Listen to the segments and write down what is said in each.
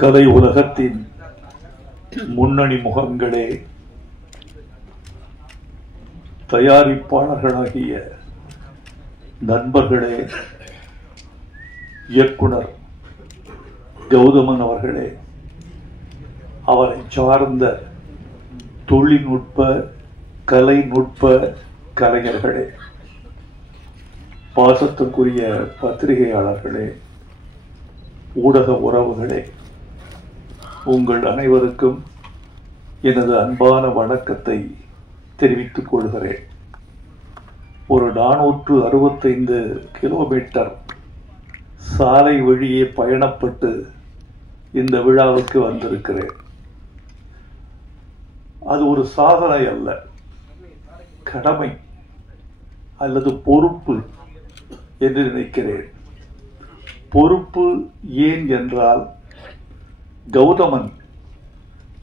கலை உலகத்தின் முன்னணி முகங்களே, தயாரிப்பாளர்களாகிய நண்பர்களே, இயக்குனர் கௌதமன் அவர்களே, அவரை சார்ந்த தொழில்நுட்ப கலைநுட்ப கலைஞர்களே, பாசத்துக்குரிய பத்திரிகையாளர்களே, ஊடக உறவுகளே, உங்கள் அனைவருக்கும் எனது அன்பான வணக்கத்தை தெரிவித்துக் கொள்கிறேன். ஒரு 465 கிலோமீட்டர் சாலை வழியே பயணப்பட்டு இந்த விழாவுக்கு வந்திருக்கிறேன். அது ஒரு சாதனை அல்ல, கடமை அல்லது பொறுப்பு என்று நினைக்கிறேன். பொறுப்பு ஏன் என்றால், கௌதமன்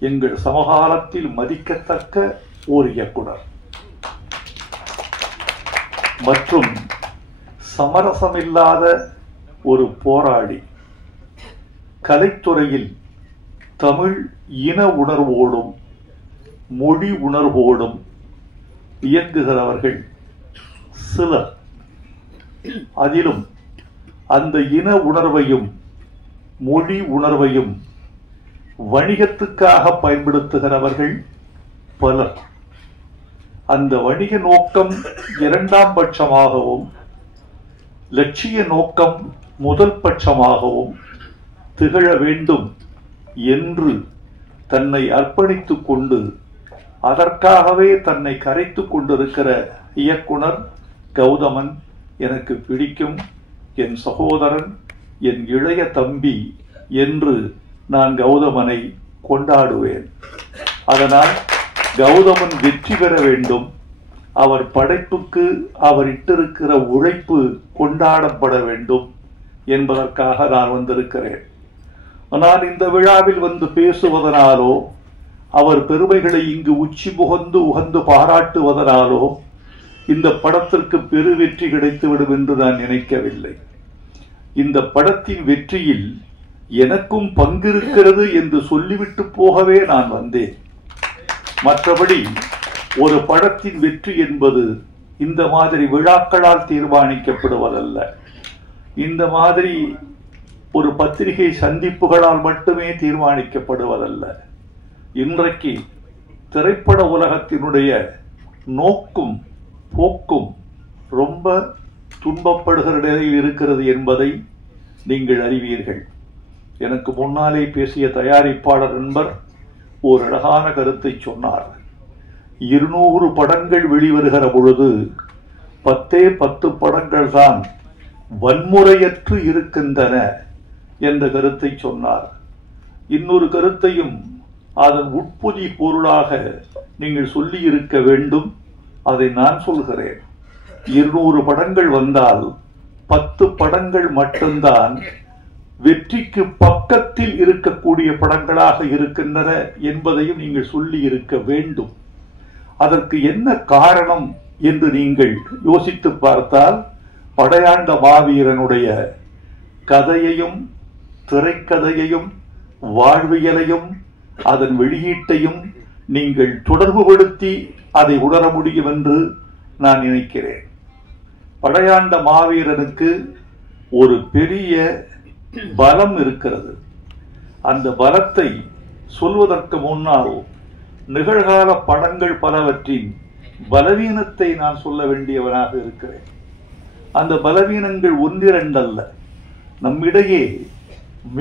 எங்கள் சமகாலத்தில் மதிக்கத்தக்க ஒரு இயக்குனர் மற்றும் சமரசமில்லாத ஒரு போராளி. கலைத்துறையில் தமிழ் இன உணர்வோடும் மொழி உணர்வோடும் இயங்குகிறவர்கள் சிலர். அதிலும் அந்த இன உணர்வையும் மொழி உணர்வையும் வணிகத்துக்காக பயன்படுத்துகிறவர்கள் பலர். அந்த வணிக நோக்கம் இரண்டாம் பட்சமாகவும் லட்சிய நோக்கம் முதல் பட்சமாகவும் திகழ வேண்டும் என்று தன்னை அர்ப்பணித்துக் கொண்டு அதற்காகவே தன்னை கரைத்துக் கொண்டிருக்கிற இயக்குனர் கௌதமன் எனக்கு பிடிக்கும். என் சகோதரன், என் இளைய தம்பி என்று நான் கௌதமனை கொண்டாடுவேன். அதனால் கௌதமன் வெற்றி பெற வேண்டும், அவர் படைப்புக்கு அவர் இட்டிருக்கிற உழைப்பு கொண்டாடப்பட வேண்டும் என்பதற்காக நான் வந்திருக்கிறேன். நான் இந்த விழாவில் வந்து பேசுவதனாலோ அவர் பெருமைகளை இங்கு உச்சி முகந்து உகந்து பாராட்டுவதனாலோ இந்த படத்திற்கு பெரு வெற்றி கிடைத்துவிடும் என்று நான் நினைக்கவில்லை. இந்த படத்தின் வெற்றியில் எனக்கும் பங்கிருக்கிறது என்று சொல்லிவிட்டு போகவே நான் வந்தேன். மற்றபடி ஒரு படத்தின் வெற்றி என்பது இந்த மாதிரி விழாக்களால் தீர்மானிக்கப்படுவதல்ல, இந்த மாதிரி ஒரு பத்திரிகை சந்திப்புகளால் மட்டுமே தீர்மானிக்கப்படுவதல்ல. இன்றைக்கு திரைப்பட உலகத்தினுடைய நோக்கும் போக்கும் ரொம்ப துன்பப்படுகிற நிலையில் இருக்கிறது என்பதை நீங்கள் அறிவீர்கள். எனக்கு முன்னாலே பேசிய தயாரிப்பாளர் நண்பர் ஒரு அழகான கருத்தை சொன்னார். 200 படங்கள் வெளிவருகிற பொழுது 10 படங்கள் தான் வன்முறையற்று இருக்கின்றன என்ற கருத்தை சொன்னார். இன்னொரு கருத்தையும் அதன் உட்பொதி பொருளாக நீங்கள் சொல்லி இருக்க வேண்டும். அதை நான் சொல்கிறேன். 200 படங்கள் வந்தால் 10 படங்கள் மட்டும்தான் வெற்றிக்கு பக்கத்தில் இருக்கக்கூடிய படங்களாக இருக்கின்றன என்பதையும் நீங்கள் சொல்லி இருக்க வேண்டும். அதற்கு என்ன காரணம் என்று நீங்கள் யோசித்து பார்த்தால், படையாண்ட மாவீரனுடைய கதையையும் திரைக்கதையையும் வாழ்வியலையும் அதன் வெளியீட்டையும் நீங்கள் தொடர்புபடுத்தி அதை உணர முடியும் என்று நான் நினைக்கிறேன். படையாண்ட மாவீரனுக்கு ஒரு பெரிய பலம் இருக்கிறது. அந்த பலத்தை சொல்வதற்கு முன்னால் நிகழ்கால படங்கள் பலவற்றின் பலவீனத்தை நான் சொல்ல வேண்டியவனாக இருக்கிறேன். அந்த பலவீனங்கள் ஒன்றிரண்டல்ல. நம்மிடையே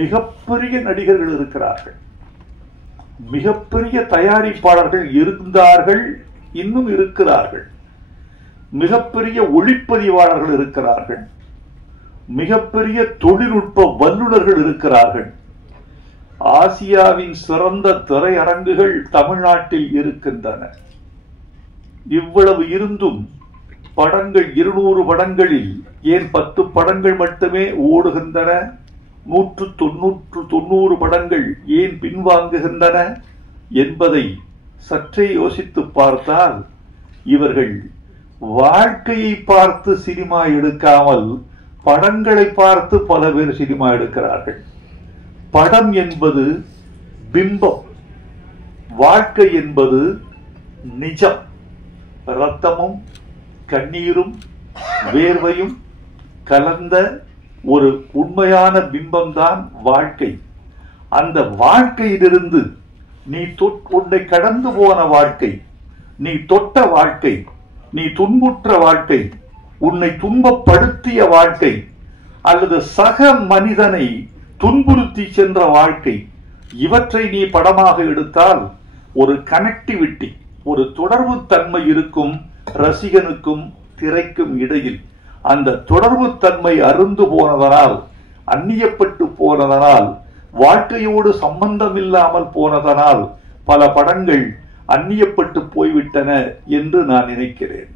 மிகப்பெரிய நடிகர்கள் இருக்கிறார்கள், மிகப்பெரிய தயாரிப்பாளர்கள் இருந்தார்கள், இன்னும் இருக்கிறார்கள், மிகப்பெரிய ஒளிப்பதிவாளர்கள் இருக்கிறார்கள், மிகப்பெரிய தொழில்நுட்ப வல்லுநர்கள் இருக்கிறார்கள். ஆசியாவின் சிறந்த திரையரங்குகள் தமிழ்நாட்டில் இருக்கின்றன. இவ்வளவு இருந்தும் படங்கள் 200 படங்களில் ஏன் 10 படங்கள் மட்டுமே ஓடுகின்றன? 190 படங்கள் ஏன் பின்வாங்குகின்றன என்பதை சற்றே யோசித்து பார்த்தால், இவர்கள் வாழ்க்கையை பார்த்து சினிமா எடுக்காமல் படங்களை பார்த்து பல பேர் சினிமா எடுக்கிறார்கள். படம் என்பது பிம்பம், வாழ்க்கை என்பது நிஜம். இரத்தமும் கண்ணீரும் வேர்வையும் கலந்த ஒரு உண்மையான பிம்பம்தான் வாழ்க்கை. அந்த வாழ்க்கையிலிருந்து நீ உன்னை கடந்து போன வாழ்க்கை, நீ தொட்ட வாழ்க்கை, நீ துன்புற்ற வாழ்க்கை, உன்னை துன்பப்படுத்திய வாழ்க்கை, அல்லது சக மனிதனை துன்புறுத்தி சென்ற வாழ்க்கை, இவற்றை நீ படமாக எடுத்தால் ஒரு கனெக்டிவிட்டி, ஒரு தொடர்பு தன்மை இருக்கும் ரசிகனுக்கும் திரைக்கும் இடையில். அந்த தொடர்பு தன்மை அருந்து போனதனால், அந்நியப்பட்டு போனதனால், வாழ்க்கையோடு சம்பந்தம் இல்லாமல் போனதனால் பல படங்கள் அந்நியப்பட்டு போய்விட்டன என்று நான் நினைக்கிறேன்.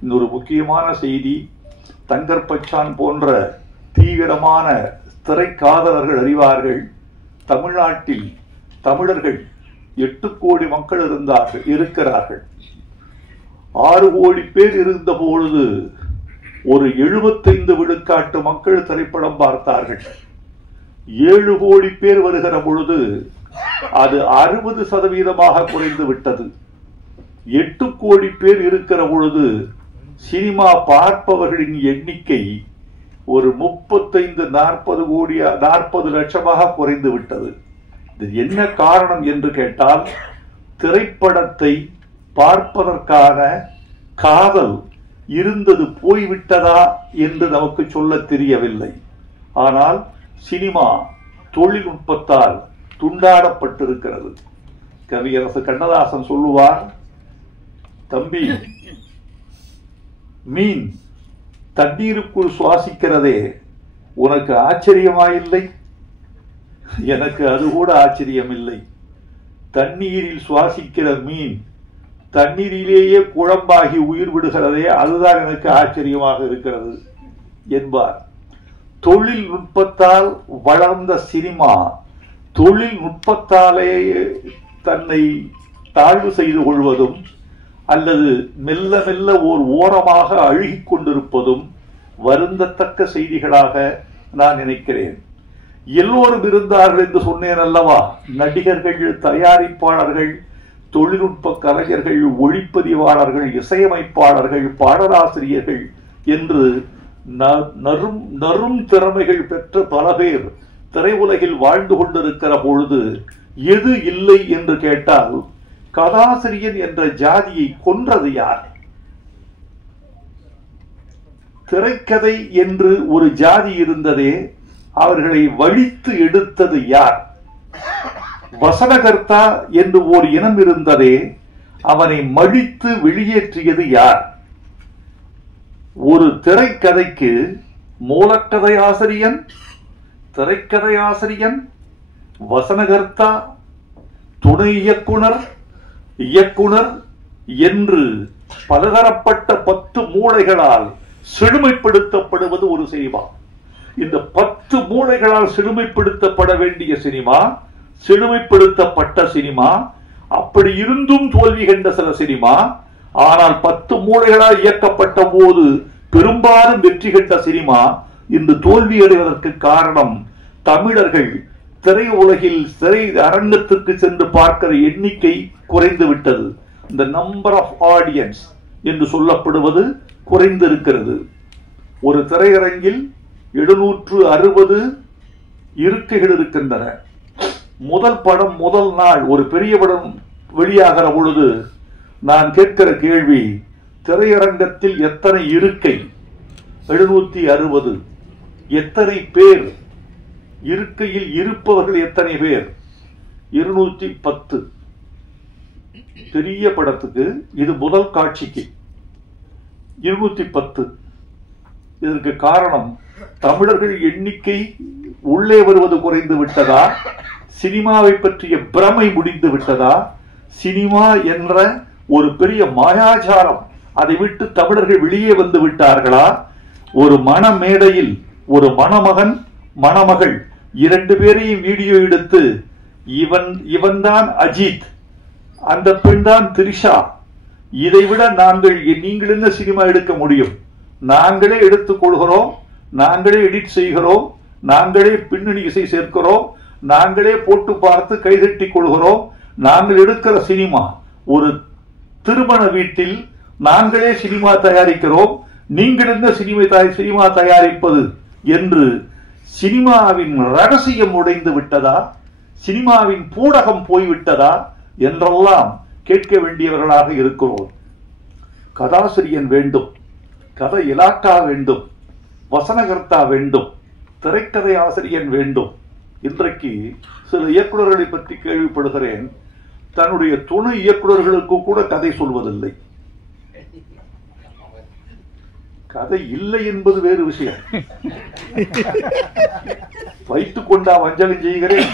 இன்னொரு முக்கியமான செய்தி, தங்கர் பச்சான் போன்ற தீவிரமான திரைக்காதலர்கள் அறிவார்கள். தமிழ்நாட்டில் தமிழர்கள் 8 கோடி மக்கள் இருக்கிறார்கள். 6 கோடி பேர் இருந்த பொழுது ஒரு 75 விழுக்காட்டு மக்கள் திரைப்படம் பார்த்தார்கள். 7 கோடி பேர் வருகிற பொழுது அது 60% குறைந்து விட்டது. 8 கோடி பேர் இருக்கிற பொழுது சினிமா பார்ப்பவர்களின் எண்ணிக்கை ஒரு 35-40 லட்சமாக குறைந்து விட்டது. இது என்ன காரணம் என்று கேட்டால், திரைப்படத்தை பார்ப்பதற்கான காதல் இருந்தது போய்விட்டதா என்று நமக்கு சொல்ல தெரியவில்லை. ஆனால் சினிமா தொழில்நுட்பத்தால் துண்டாடப்பட்டிருக்கிறது. கவியரசு கண்ணதாசன் சொல்லுவார், தம்பி, மீன் தண்ணீருக்குள் சுவாசிக்கிறதே உனக்கு ஆச்சரியமாயில்லை? எனக்கு அது கூட ஆச்சரியம் இல்லை. தண்ணீரில் சுவாசிக்கிற மீன் தண்ணீரிலேயே குழம்பாகி உயிர் விடுகிறதே, அதுதான் எனக்கு ஆச்சரியமாக இருக்கிறது என்பார். தொழில்நுட்பத்தால் வளர்ந்த சினிமா தொழில்நுட்பத்தாலே தன்னை தாழ்வு செய்து கொள்வதும் அல்லது மெல்ல மெல்ல ஓரமாக அழுகிக் கொண்டிருப்பதும் வருந்தத்தக்க செய்திகளாக நான் நினைக்கிறேன். எல்லோரும் இருந்தார்கள் என்று சொன்னேன் அல்லவா? நடிகர்கள், தயாரிப்பாளர்கள், தொழில்நுட்ப கலைஞர்கள், ஒளிப்பதிவாளர்கள், இசையமைப்பாளர்கள், பாடலாசிரியர்கள் என்று நறும் திறமைகள் பெற்ற பல பேர் திரையுலகில் வாழ்ந்து கொண்டிருக்கிற பொழுது எது இல்லை என்று கேட்டால், கதாசிரியன் என்ற ஜாதியை கொன்றது யார்? திரைக்கதை என்று ஒரு ஜாதி இருந்ததே, அவர்களை வழித்து எடுத்தது யார்? வசனகர்த்தா என்று ஒரு இனம் இருந்ததே, அவனை மழித்து வெளியேற்றியது யார்? ஒரு திரைக்கதைக்கு மூலக்கதை ஆசிரியன், திரைக்கதை ஆசிரியன், வசனகர்த்தா, துணை இயக்குனர், இயக்குனர் என்று பலதரப்பட்ட 10 மூளைகளால் செழுமைப்படுத்தப்படுவது ஒரு சினிமா. இந்த 10 மூளைகளால் செழுமைப்படுத்தப்பட வேண்டிய சினிமா, செழுமைப்படுத்தப்பட்ட சினிமா, அப்படி இருந்தும் தோல்வி கண்ட சில சினிமா, ஆனால் 10 மூளைகளால் இயக்கப்பட்ட போது பெரும்பாலும் வெற்றி கண்ட சினிமா இன்று தோல்வி அடைவதற்கு காரணம் தமிழர்கள் திரையுலகில் திரை அரங்கத்திற்கு சென்று பார்க்கிற எண்ணிக்கை குறைந்து விட்டது. இந்த நம்பர் ஆஃப் ஆடியன்ஸ் என்று சொல்லப்படுவது குறைந்திருக்கிறது. ஒரு திரையரங்கில் 760 இருக்கைகள் இருக்கின்றன. முதல் படம் முதல் நாள் ஒரு பெரிய படம் வெளியாகிற பொழுது நான் கேட்கிற கேள்வி, திரையரங்கத்தில் எத்தனை இருக்கை? 760. எத்தனை பேர்? இருக்கையில் இருப்பவர்கள் எத்தனை பேர்? 210. பெரிய படத்துக்கு இது முதல் காட்சிக்கு 210. இதற்கு காரணம் தமிழர்கள் எண்ணிக்கை உள்ளே வருவது குறைந்து விட்டதா? சினிமாவை பற்றிய பிரமை முடிந்து விட்டதா? சினிமா என்ற ஒரு பெரிய மாயாஜாலம், அதை விட்டு தமிழர்கள் வெளியே வந்து விட்டார்களா? ஒரு மணமேடையில் ஒரு மணமகன், மணமகள் 2 பேரையும் வீடியோ எடுத்து, இவன் தான் அஜித், அந்த பெண் தான் திரிஷா, இதைவிட நீங்கள் என்ன சினிமா எடுக்க முடியும்? நாங்களே எடுத்துக் கொள்கிறோம், நாங்களே எடிட் செய்கிறோம், நாங்களே பின்னணி இசை சேர்க்கிறோம், நாங்களே போட்டு பார்த்து கைதட்டி கொள்கிறோம். நாங்கள் எடுக்கிற சினிமா ஒரு திருமண வீட்டில் நாங்களே சினிமா தயாரிக்கிறோம், நீங்கள் என்ன சினிமா தயாரிப்பது என்று சினிமாவின் ரகசியம் உடைந்து விட்டதா, சினிமாவின் பூடகம் போய்விட்டதா என்றெல்லாம் கேட்க வேண்டியவர்களாக இருக்கிறோம். கதாசிரியன் வேண்டும், கதை இலாக்கா வேண்டும், வசனகர்த்தா வேண்டும், திரைக்கதை ஆசிரியன் வேண்டும். இன்றைக்கு சில இயக்குநர்களை பற்றி கேள்விப்படுகிறேன், தன்னுடைய துணை இயக்குநர்களுக்கு கூட கதை சொல்வதில்லை. கதை இல்லை என்பது வேறு விஷயம். வைத்துக் கொண்டா வஞ்சகம் செய்கிறேன்,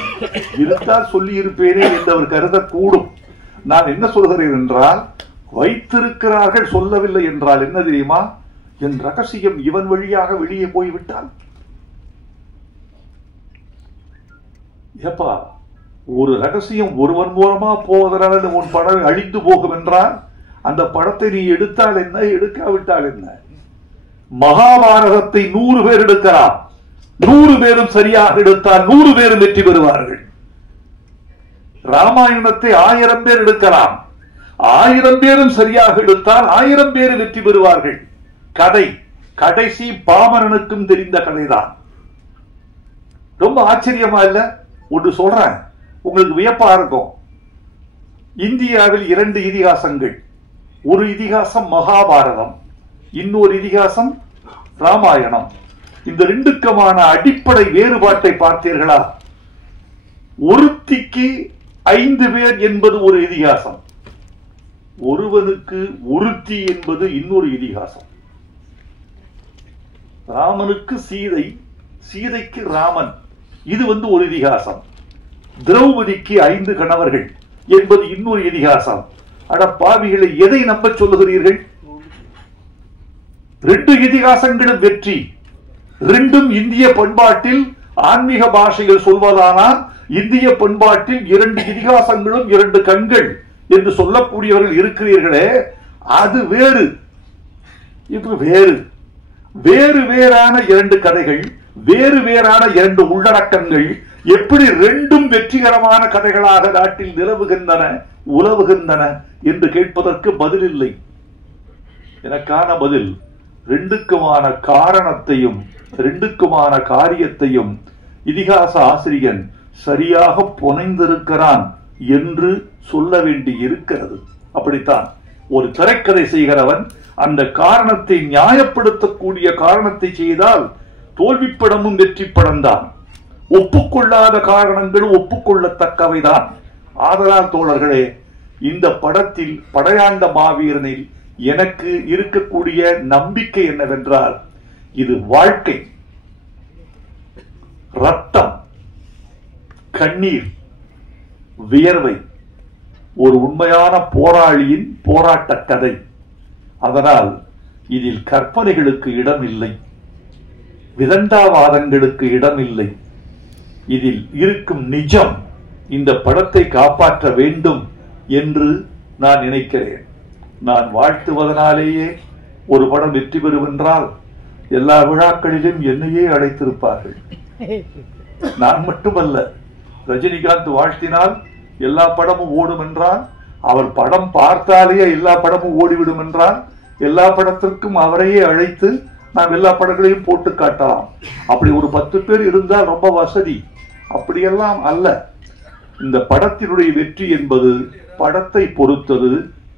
இருந்தால் சொல்லி இருப்பேனே என்று அவர் கருதக்கூடும். நான் என்ன சொல்கிறேன் என்றால், வைத்திருக்கிறார்கள் சொல்லவில்லை என்றால் என்ன தெரியுமா, என் ரகசியம் இவன் வழியாக வெளியே போய்விட்டால், ஏப்பா ஒரு ரகசியம் ஒருவன் மூலமா போவதனால உன் படம் அழிந்து போகும் என்றால் அந்த படத்தை நீ எடுத்தால் என்ன, எடுக்காவிட்டால் என்ன? மகாபாரதத்தை 100 பேர் எடுக்கலாம், 100 பேரும் சரியாக எடுத்தால் 100 பேரும் வெற்றி பெறுவார்கள். ராமாயணத்தை 1000 பேர் எடுக்கலாம், 1000 பேரும் சரியாக எடுத்தால் 1000 பேர் வெற்றி பெறுவார்கள். கதை கடைசி பாமரனுக்கும் தெரிந்த கதைதான். ரொம்ப ஆச்சரியமா இல்ல? ஒன்று சொல்றேன், உங்களுக்கு வியப்பா இருக்கும். இந்தியாவில் 2 இதிகாசங்கள், ஒரு இதிகாசம் மகாபாரதம், இன்னொரு இதிகாசம் ராமாயணம். இந்த 2க்குமான அடிப்படை வேறுபாட்டை பார்த்தீர்களா? ஒருத்திக்கு 5 பேர் என்பது ஒரு இதிகாசம், ஒருவனுக்கு ஒருத்தி என்பது இன்னொரு இதிகாசம். ராமனுக்கு சீதை, சீதைக்கு ராமன், இது ஒரு இதிகாசம். திரௌபதிக்கு 5 கணவர்கள் என்பது இன்னொரு இதிகாசம். அட பாவிகளை, எதை நம்ப சொல்லுகிறீர்கள்? 2 இதிகாசங்களும் வெற்றி, 2ம் இந்திய பண்பாட்டில் ஆன்மீக பாஷையில் சொல்வதானால் இந்திய பண்பாட்டில் 2 இதிகாசங்களும் 2 கண்கள் என்று சொல்லக்கூடியவர்கள் இருக்கிறீர்களே, அது வேறு, இது வேறு. வேறு வேறான 2 கதைகள், வேறு வேறான 2 உள்ளடக்கங்கள் எப்படி 2ம் வெற்றிகரமான கதைகளாக நாட்டில் நிலவுகின்றன, உலவுகின்றன என்று கேட்பதற்கு பதில் இல்லை. எனக்கான பதில், 2க்குமான காரணத்தையும் 2க்குமான காரியத்தையும் இதிகாச ஆசிரியன் சரியாக புனைந்திருக்கிறான் என்று சொல்ல வேண்டி இருக்கிறது. அப்படித்தான் ஒரு திரைக்கதை செய்கிறவன் அந்த காரணத்தை நியாயப்படுத்தக்கூடிய காரணத்தை செய்தால் தோல்வி படமும் வெற்றி படம் தான். ஒப்புக்கொள்ளாத காரணங்கள் ஒப்புக்கொள்ளத்தக்கவைதான். ஆதலால் தோழர்களே, இந்த படத்தில் படையாண்ட மாவீரனில் எனக்கு இருக்கக்கூடிய நம்பிக்கை என்னவென்றால், இது வாழ்க்கை, ரத்தம், கண்ணீர், வியர்வை, ஒரு உண்மையான போராளியின் போராட்ட கதை. அதனால் இதில் கற்பனைகளுக்கு இடம் இல்லை, விதண்டாவாதங்களுக்கு இடம் இல்லை. இதில் இருக்கும் நிஜம் இந்த படத்தை காப்பாற்ற வேண்டும் என்று நான் நினைக்கிறேன். நான் வாழ்த்துவதனாலேயே ஒரு படம் வெற்றி பெறும் என்றால் எல்லா விழாக்களிலும் என்னையே அழைத்திருப்பார்கள். நான் மட்டுமல்ல, ரஜினிகாந்த் வாழ்த்தினால் எல்லா படமும் ஓடும் என்றால், அவர் படம் பார்த்தாலேயே எல்லா படமும் ஓடிவிடும் என்றால், எல்லா படத்திற்கும் அவரையே அழைத்து நாம் எல்லா படங்களையும் போட்டு காட்டலாம். அப்படி ஒரு 10 பேர் இருந்தால் ரொம்ப வசதி. அப்படியெல்லாம் அல்ல. இந்த படத்தினுடைய வெற்றி என்பது படத்தை பொறுத்தது,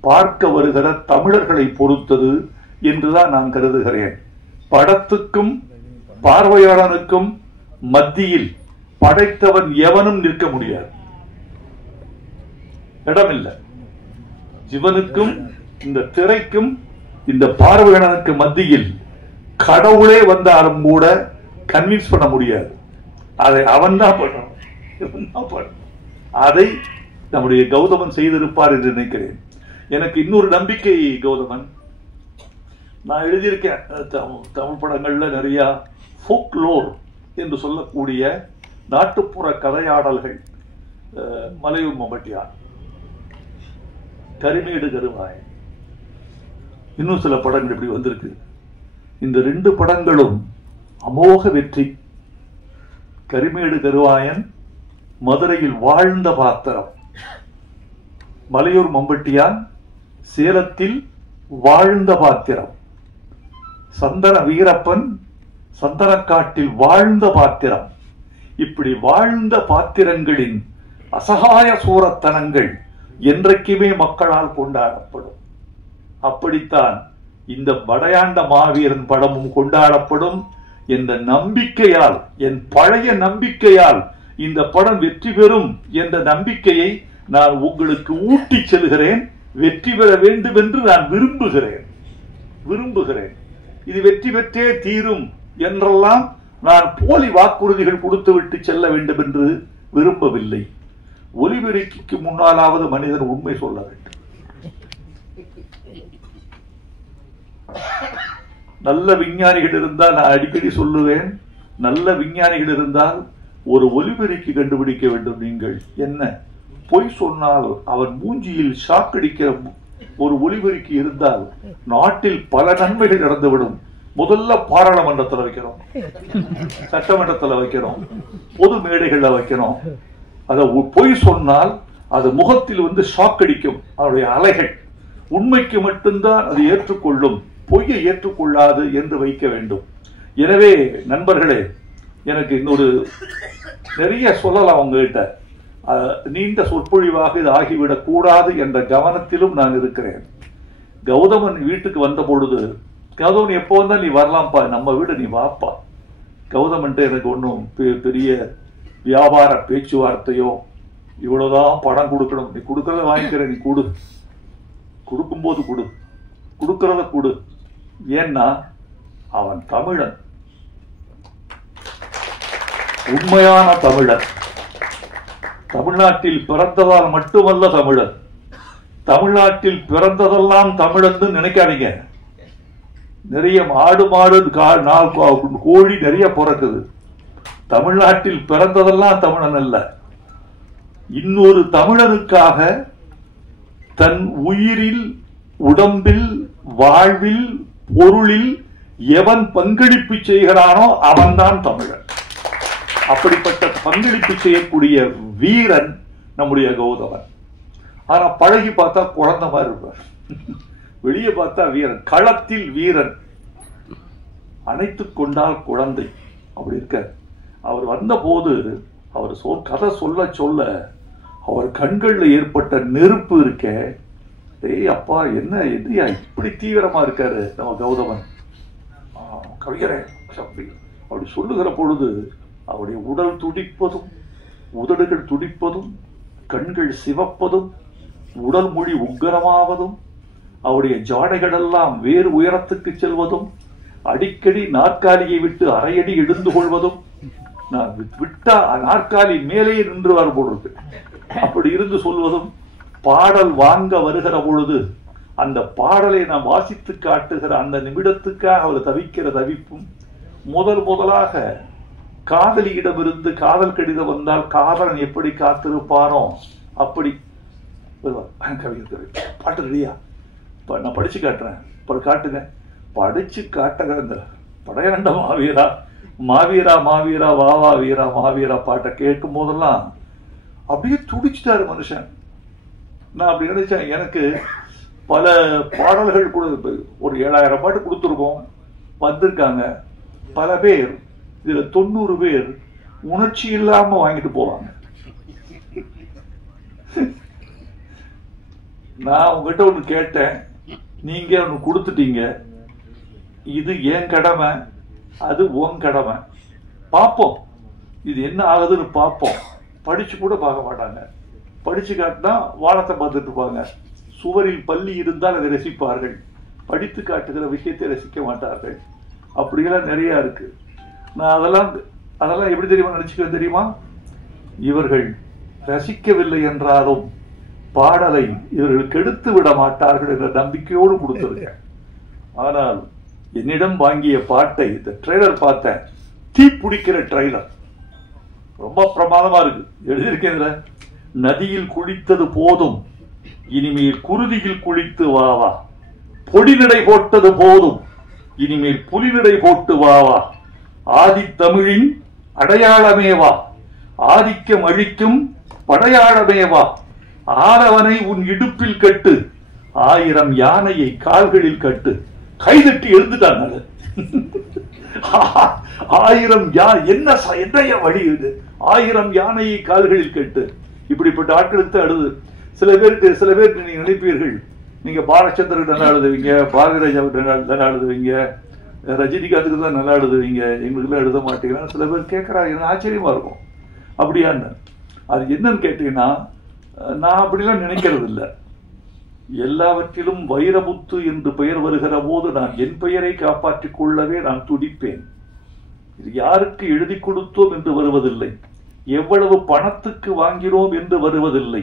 பார்க்க வருகிற தமிழர்களை பொறுத்தது என்றுதான் நான் கருதுகிறேன். படத்துக்கும் பார்வையாளனுக்கும் மத்தியில் படைத்தவன் எவனும் நிற்க முடியாது, இடமில்லை. சிவனுக்கும் இந்த திரைக்கும் இந்த பார்வையாளனுக்கு மத்தியில் கடவுளே வந்தாலும் கூட கன்வின்ஸ் பண்ண முடியாது. அதை அவன் தான் பண்ணணும். அதை நம்முடைய கௌதமன் செய்திருப்பார் என்று நினைக்கிறேன். எனக்கு இன்னொரு நம்பிக்கை கௌதமன், நான் எழுதியிருக்கேன் தமிழ் படங்கள்ல நிறைய ஃபோக்லோர் என்று சொல்லக்கூடிய நாட்டுப்புற கதையாடல்கள், மலையூர் மம்பட்டியார், கரிமேடு கருவாயன், இன்னும் சில படங்கள் இப்படி வந்திருக்கு. இந்த 2 படங்களும் அமோக வெற்றி. கரிமேடு கருவாயன் மதுரையில் வாழ்ந்த பாத்திரம். மலையூர் மம்பட்டியான் சேலத்தில் வாழ்ந்த பாத்திரம். சந்தன வீரப்பன் சந்தனக்காட்டில் வாழ்ந்த பாத்திரம். இப்படி வாழ்ந்த பாத்திரங்களின் அசகாய சூரத்தனங்கள் என்றைக்குமே மக்களால் கொண்டாடப்படும். அப்படித்தான் இந்த படையாண்ட மாவீரன் படமும் கொண்டாடப்படும் என்ற நம்பிக்கையால், என் பழைய நம்பிக்கையால் இந்த படம் வெற்றி பெறும் என்ற நம்பிக்கையை நான் உங்களுக்கு ஊட்டி செல்கிறேன். வெற்றி பெற வேண்டும் என்று நான் விரும்புகிறேன். இது வெற்றி பெற்றே தீரும் என்றெல்லாம் நான் போலி வாக்குறுதிகள் கொடுத்துவிட்டு செல்ல வேண்டும் என்று விரும்பவில்லை. ஒலிபெருக்கிக்கு முன்னாலாவது மனிதன் உண்மை சொல்ல வேண்டும். நல்ல விஞ்ஞானிகள் இருந்தால், நான் அடிக்கடி சொல்லுவேன், நல்ல விஞ்ஞானிகள் இருந்தால் ஒரு ஒலிபெருக்கி கண்டுபிடிக்க வேண்டும். நீங்கள் என்ன பொய் சொன்னால் அவன் மூஞ்சியில் ஷாக்கடிக்கிற ஒரு ஒலிபெருக்கி இருந்தால் நாட்டில் பல நன்மைகள் நடந்துவிடும். முதல்ல பாராளுமன்றத்தில் வைக்கிறோம், சட்டமன்றத்தில் வைக்கிறோம், பொது மேடைகள்ல வைக்கிறோம். அதை பொய் சொன்னால் அது முகத்தில் வந்து ஷாக்கடிக்கும். அவருடைய அலைகள் உண்மைக்கு மட்டும்தான் அது ஏற்றுக்கொள்ளும், பொய்யை ஏற்றுக்கொள்ளாது என்று வைக்க வேண்டும். எனவே நண்பர்களே, எனக்கு இன்னொரு நிறைய சொல்லலாம் உங்ககிட்ட. நீண்ட சொற்பொழிவாக இது ஆகிவிடக் கூடாது என்ற கவனத்திலும் நான் இருக்கிறேன். கௌதமன் வீட்டுக்கு வந்த பொழுது, கௌதமன் எப்போ வந்தா நீ வரலாம்ப்பா, நம்ம வீடு நீ வாப்பா. கௌதமன்ட்டு எனக்கு ஒன்றும் பெரிய வியாபார பேச்சுவார்த்தையோ இவ்வளவுதான் படம் கொடுக்கணும், நீ கொடுக்கறத வாங்கிக்கிற, நீ கொடு, கொடுக்கும்போது கொடு, கொடுக்கறத கொடு. ஏன்னா அவன் தமிழன், உண்மையான தமிழன். தமிழ்நாட்டில் பிறந்ததால் மட்டுமல்ல தமிழன், தமிழ்நாட்டில் பிறந்ததெல்லாம் தமிழன்னு நினைக்காதீங்க. நிறைய ஆடு மாடு கோழி நிறைய பிறக்குது. தமிழ்நாட்டில் பிறந்ததெல்லாம் தமிழன் அல்ல. இன்னொரு தமிழனுக்காக தன் உயிரில், உடம்பில், வாழ்வில், பொருளில் எவன் பங்களிப்பு செய்கிறானோ அவன்தான் தமிழன். அப்படிப்பட்ட பங்களிப்பு செய்யக்கூடிய வீரன் நம்முடைய கௌதமன். ஆனா பழகி பார்த்தா குழந்தை மாதிரி இருப்பார், வெளியே பார்த்தா வீரன், களத்தில் வீரன், அணைத்துக் கொண்டால் குழந்தை, அப்படி இருக்க. அவர் வந்த போது அவர் கதை சொல்ல சொல்ல அவர் கண்கள்ல ஏற்பட்ட நெருப்பு இருக்க, ஏய் அப்பா என்ன எதிரியா இப்படி தீவிரமா இருக்காரு நம்ம கௌதமன் கவிஞரே அப்படி சொல்லுகிற பொழுது அவருடைய உடல் துடிப்பதும், உதடுகள் துடிப்பதும், கண்கள் சிவப்பதும், உடல் மொழி உக்கரமாவதும், அவருடைய ஜாடைகள் எல்லாம் வேறு உயரத்துக்கு செல்வதும், அடிக்கடி நாற்காலியை விட்டு அரையடி எழுந்து கொள்வதும், நான் விட்டா நாற்காலி மேலே நின்றுவார் பொழுது அப்படி இருந்து சொல்வதும், பாடல் வாங்க வருகிற பொழுது அந்த பாடலை நாம் வாசித்து காட்டுகிற அந்த நிமிடத்துக்காக அவர் தவிக்கிற தவிப்பும், முதலாக காதலியிடமிருந்து காதல் கடிதம் வந்தால் காதலன் எப்படி காத்திருப்பானோ அப்படி. பாட்டு ரெடியா, நான் படிச்சு காட்டுறேன், காட்டுங்க, படிச்சு காட்டுங்க. இந்த படையாண்ட மாவீரா மாவீரா மாவீரா வாவா வீரா மாவீரா பாட்டை கேட்கும் போதெல்லாம் அப்படியே துடிச்சுட்டாரு மனுஷன். நான் அப்படி நினைச்சேன், எனக்கு பல பாடல்கள் கூட ஒரு 7000 பாட்டு கொடுத்துருக்கோம், வந்திருக்காங்க பல பேர். இதுல 90 பேர் உணர்ச்சி இல்லாம வாங்கிட்டு போவாங்க. நான் உங்ககிட்ட ஒண்ணு கேட்டேன், நீங்க ஒண்ணு கொடுத்துட்டீங்க. இது என் கடமை, அது உன் கடமை. பார்ப்போம் இது என்ன ஆகுதுன்னு பார்ப்போம். படிச்சு கூட பார்க்க மாட்டாங்க. படிச்சு காட்டினா வானத்தை பார்த்துட்டு இருப்பாங்க. சுவரில் பள்ளி இருந்தால் அதை ரசிப்பார்கள், படித்து காட்டுகிற விஷயத்தை ரசிக்க மாட்டார்கள். அப்படியெல்லாம் நிறைய இருக்கு. நான் அதெல்லாம் எப்படி தெரியுமா நினைச்சுக்கிறேன் தெரியுமா? இவர்கள் ரசிக்கவில்லை என்றாலும் பாடலை இவர்கள் கெடுத்து விட மாட்டார்கள் என்ற நம்பிக்கையோடு கொடுத்திருக்கேன். ஆனால் என்னிடம் வாங்கிய பாட்டை, இந்த ட்ரெய்லர் பார்த்தேன், தீ பிடிக்கிற ட்ரெய்லர், ரொம்ப பிரமாதமா இருக்கு. எழுதியிருக்கேன், நதியில் குளித்தது போதும், இனிமேல் குருதியில் குளித்து வாவா, பொடிநடை போட்டது போதும், இனிமேல் புலிநடை போட்டு வாவா, ஆதி தமிழின் அடையாளமேவா, ஆதிக்கம் அழிக்கும் படையாளமேவா, ஆதவனை உன் இடுப்பில் கட்டு, 1000 யானையை கால்களில் கட்டு. கைதட்டி எழுந்துட்டாங்க. 1000 என்னைய வழி இது, 1000 யானையை கால்களில் கட்டு. இப்படிப்பட்ட ஆட்களுக்கு அழுது. சில பேருக்கு நீங்க நினைப்பீர்கள், நீங்க பாலச்சந்திரன் நல்லா எழுதுவீங்க, பாரதிராஜாவுக்கு நல்லா எழுதுவீங்க, ரஜினிகாந்துக்கு தான் நல்லா எழுதுவீங்க, எங்களுக்குலாம் எழுத மாட்டீங்கன்னா சில பேர் கேட்கறாங்க. ஆச்சரியமா இருக்கும். அப்படியான்னு அது என்னன்னு கேட்டீங்கன்னா, நான் அப்படிலாம் நினைக்கிறது இல்லை. எல்லாவற்றிலும் வைரமுத்து என்று பெயர் வருகிற போது நான் என் பெயரை காப்பாற்றிக் கொள்ளவே நான் துடிப்பேன். இது யாருக்கு எழுதி கொடுத்தோம் என்று வருவதில்லை, எவ்வளவு பணத்துக்கு வாங்கினோம் என்று வருவதில்லை,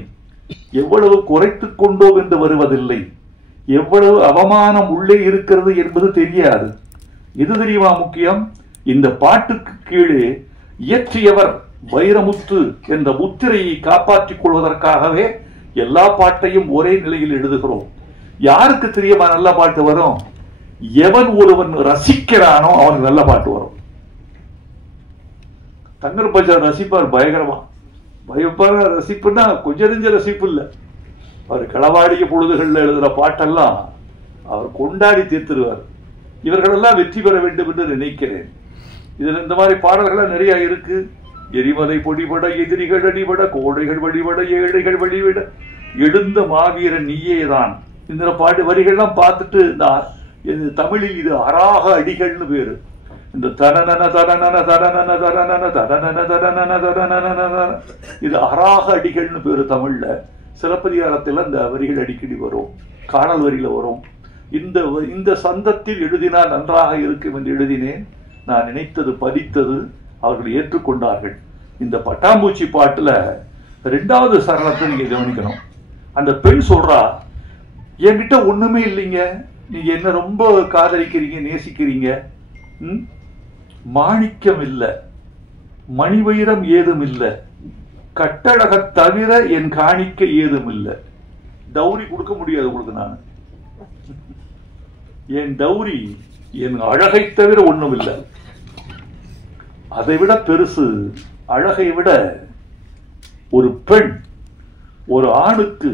எவ்வளவு குறைத்துக் கொண்டோம் என்று வருவதில்லை, எவ்வளவு அவமானம் உள்ளே இருக்கிறது என்பது தெரியாது. இது தெரியுமா முக்கியம்? இந்த பாட்டுக்கு கீழே இயற்றியவர் வைரமுத்து என்ற முத்திரையை காப்பாற்றிக் கொள்வதற்காகவே எல்லா பாட்டையும் ஒரே நிலையில் எழுதுகிறோம். யாருக்கு தெரியுமா நல்ல பாட்டு வரும்? எவன் ஒருவன் ரசிக்கிறானோ அவனுக்கு நல்ல பாட்டு வரும். தங்கர் பச்சான் ரசிப்பார் பயங்கரமா. பயப்பார ரசிப்புன்னா கொஞ்சம் நெஞ்ச ரசிப்பு இல்லை. அவர் களவாடிய பொழுதுகள்ல எழுதுற பாட்டெல்லாம் அவர் கொண்டாடி தீர்த்துருவார். இவர்களெல்லாம் வெற்றி பெற வேண்டும் என்று நினைக்கிறேன். இதுல இந்த மாதிரி பாடல்கள் நிறைய இருக்கு. எரிமலை பொடிபட, எதிரிகள் அடிபட, கோடைகள் வழிபட, ஏழைகள் வழிவிட, எழுந்த மாவீரன் நீயேதான். இந்த பாட்டு வரிகள்லாம் பார்த்துட்டு தமிழில் இது அராக அடிகள்னு பேரு. இந்த தனனன தனனன தனனன தனனன தனனன தனனன தனனன இது அராக அடிகள்னு பேரு தமிழ்ல. சிலப்பதிகாரத்தில் அந்த வரிகள் அடிக்கடி வரும், காணல் வரியில வரும். இந்த சந்தத்தில் எழுதினால் நன்றாக இருக்கும் என்று எழுதினேன். நான் நினைத்தது பதித்தது, அவர்கள் ஏற்றுக்கொண்டார்கள். இந்த பட்டாம்பூச்சி பாட்டுல 2வது சரணத்தை நீங்க கவனிக்கணும். அந்த பெண் சொல்றா, என்கிட்ட ஒண்ணுமே இல்லைங்க, நீங்க என்ன ரொம்ப காதலிக்கிறீங்க, நேசிக்கிறீங்க, மாணிக்கம் இல்ல, மணிவைரம் ஏதும் இல்ல, கட்டழக தவிர என் காணிக்க ஏதும் இல்ல. டௌரி கொடுக்க முடியாது உங்களுக்கு. நான் என் டௌரி என் அழகை தவிர ஒண்ணும் இல்லை. அதை விட பெருசு, அழகை விட ஒரு பெண் ஒரு ஆணுக்கு,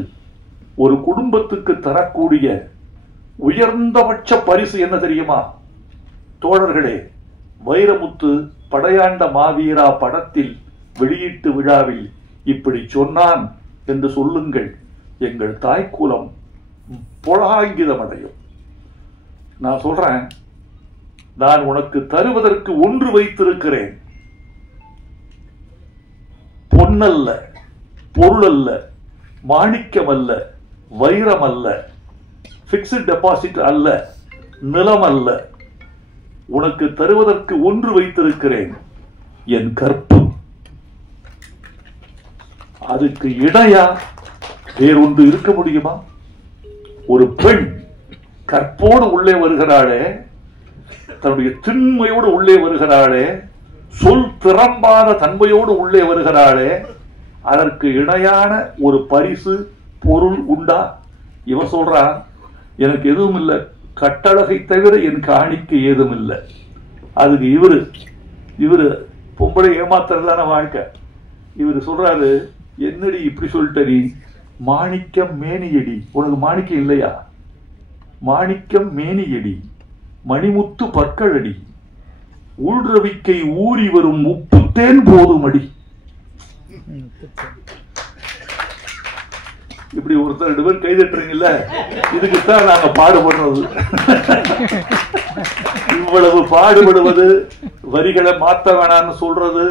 ஒரு குடும்பத்துக்கு தரக்கூடிய உயர்ந்தபட்ச பரிசு என்ன தெரியுமா தோழர்களே? வைரமுத்து படையாண்ட மாவீரா படத்தில் வெளியீட்டு விழாவில் இப்படி சொன்னான் என்று சொல்லுங்கள், எங்கள் தாய்க்குலம் புலகாங்கிதம் அடையும். நான் சொல்றேன், நான் உனக்கு தருவதற்கு ஒன்று வைத்திருக்கிறேன். பொன்னல்ல, பொருள் அல்ல, மாணிக்கம் அல்ல, வைரம் அல்ல, பிக்ஸ்ட் டெபாசிட் அல்ல, நிலம் அல்ல. உனக்கு தருவதற்கு ஒன்று வைத்திருக்கிறேன், என் கற்பு. அதுக்கு இடையா வேறொன்று இருக்க முடியுமா? ஒரு பெண் கற்போடு உள்ளே வருகிறாளே, தன்னுடைய திண்மையோடு உள்ளே வருகிறாளே, சொல் திறம்பான தன்மையோடு உள்ளே வருகிறாளே, அதற்கு இணையான ஒரு பரிசு பொருள் உண்டா? இவன் சொல்றான், எனக்கு எதுவும் இல்லை, கட்டழகை தவிர என் காணிக்க ஏதும் இல்லை. அதுக்கு இவரு பொம்பளை ஏமாத்துறதான வாழ்க்கை. இவரு சொல்றாரு, என்னடி இப்படி சொல்லிட்ட நீ? மாணிக்கம் மேனியடி, உனக்கு மாணிக்கம் இல்லையா? மாணிக்கம் மேனியடி, மணிமுத்து பற்களடி, உள்ரவிக்கை ஊறி வரும் உப்புத்தேன் போதுமடி. இப்படி ஒருத்தர் 2 பேர் கைதட்டுறீங்கல்ல, இதுக்குத்தான் நாங்க பாடுபடுறது. இவ்வளவு பாடுபடுவது, வரிகளை மாத்த வேணான்னு சொல்றது,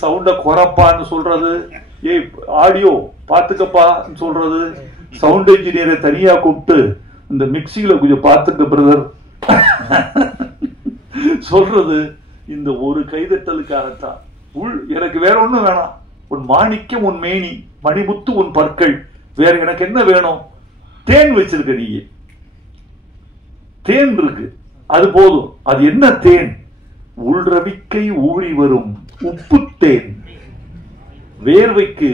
சவுண்ட குறைப்பான்னு சொல்றது, ஆடியோ பாத்துக்கப்பா சொல்றது, சவுண்ட் இன்ஜினியரை தனியா கூப்பிட்டு இந்த மிக்சியில கொஞ்சம் பாத்துக்க பிரதர் சொல்றது, இந்த ஒரு கைதட்டலுக்காகத்தான். எனக்கு வேற ஒண்ணும் வேணாம். உன் மாணிக்கம், உன் மேனி, மணிமுத்து, உன் பற்கள், வேற எனக்கு என்ன வேணும்? தேன் வச்சிருக்க நீ, தேன் இருக்கு, அது போதும். அது என்ன தேன்? உள்ரவிக்கை ஊறி வரும் உப்பு தேன். வேர்வைக்கு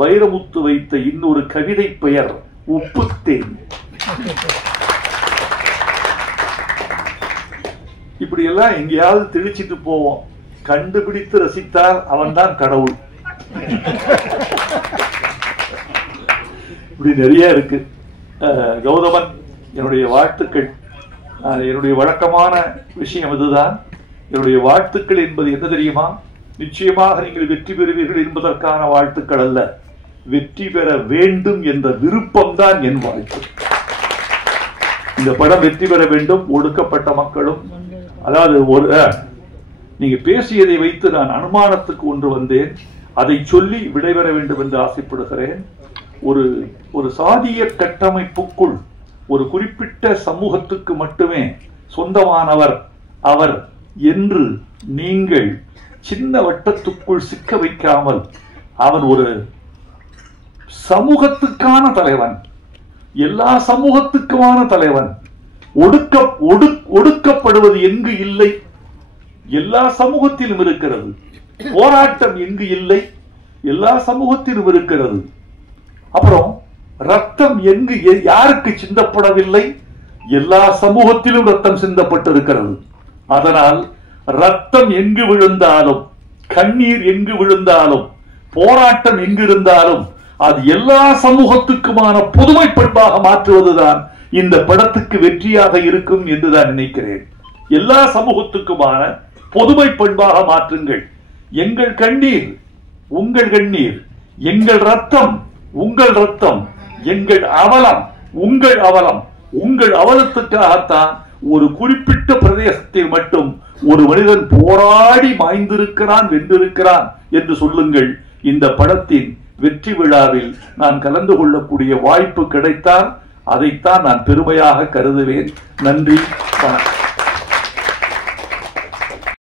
வைரமுத்து வைத்த இன்னொரு கவிதை பெயர் உப்பு தேன். இப்படி எல்லாம் எங்கேயாவது தெளிச்சிட்டு போவோம். கண்டுபிடித்து ரசித்தால் அவன்தான் கடவுள். இப்படி நிறைய இருக்கு. கௌதமன், என்னுடைய வாழ்த்துக்கள். என்னுடைய வழக்கமான விஷயம் இதுதான். என்னுடைய வாழ்த்துக்கள் என்பது என்ன தெரியுமா? நிச்சயமாக நீங்கள் வெற்றி பெறுவீர்கள் என்பதற்கான வாழ்த்துக்கள் அல்ல, வெற்றி பெற வேண்டும் என்ற விருப்பம்தான் என் வாழ்த்து. இந்த படம் வெற்றி பெற வேண்டும். ஒடுக்கப்பட்ட மக்களும், அதாவது நீங்க பேசியதை வைத்து நான் அனுமானத்துக்கு ஒன்று வந்தேன், அதை சொல்லி விடைபெற வேண்டும் என்று ஆசைப்படுகிறேன். ஒரு சாதிய கட்டமைப்புக்குள் ஒரு குறிப்பிட்ட சமூகத்துக்கு மட்டுமே சொந்தமானவர் அவர் என்று நீங்கள் சின்ன வட்டத்துக்குள் சிக்க வைக்காமல், அவன் ஒரு சமூகத்துக்கான தலைவன், எல்லா சமூகத்துக்குமான தலைவன். ஒடுக்கப்படுவது எங்கு இல்லை? எல்லா சமூகத்திலும் இருக்கிறது. போராட்டம் எங்கு இல்லை? எல்லா சமூகத்திலும் இருக்கிறது. அப்புறம் ரத்தம் எங்கு யாருக்கு சிந்தப்படவில்லை? எல்லா சமூகத்திலும் ரத்தம் சிந்தப்பட்டிருக்கிறது. அதனால் ரத்தம் எங்கு விழுந்தாலும், கண்ணீர் எங்கு விழுந்தாலும், போராட்டம் எங்கு இருந்தாலும் அது எல்லா சமூகத்துக்குமான பொதுமை பண்பாக மாற்றுவதுதான் இந்த படத்துக்கு வெற்றியாக இருக்கும் என்றுதான் நினைக்கிறேன். எல்லா சமூகத்துக்குமான பொதுமை பண்பாக மாற்றுங்கள். எங்கள் கண்ணீர் உங்கள் கண்ணீர், எங்கள் ரத்தம் உங்கள் ரத்தம், எங்கள் அவலம் உங்கள் அவலம். உங்கள் அவலத்துக்காகத்தான் ஒரு குறிப்பிட்ட பிரதேசத்தில் மட்டும் ஒரு மனிதன் போராடி மாய்ந்திருக்கிறான், வென்றிருக்கிறான் என்று சொல்லுங்கள். இந்த படத்தின் வெற்றி விழாவில் நான் கலந்து கொள்ளக்கூடிய வாய்ப்பு கிடைத்தால் அதைத்தான் நான் பெருமையாக கருதுவேன். நன்றி, வணக்கம்.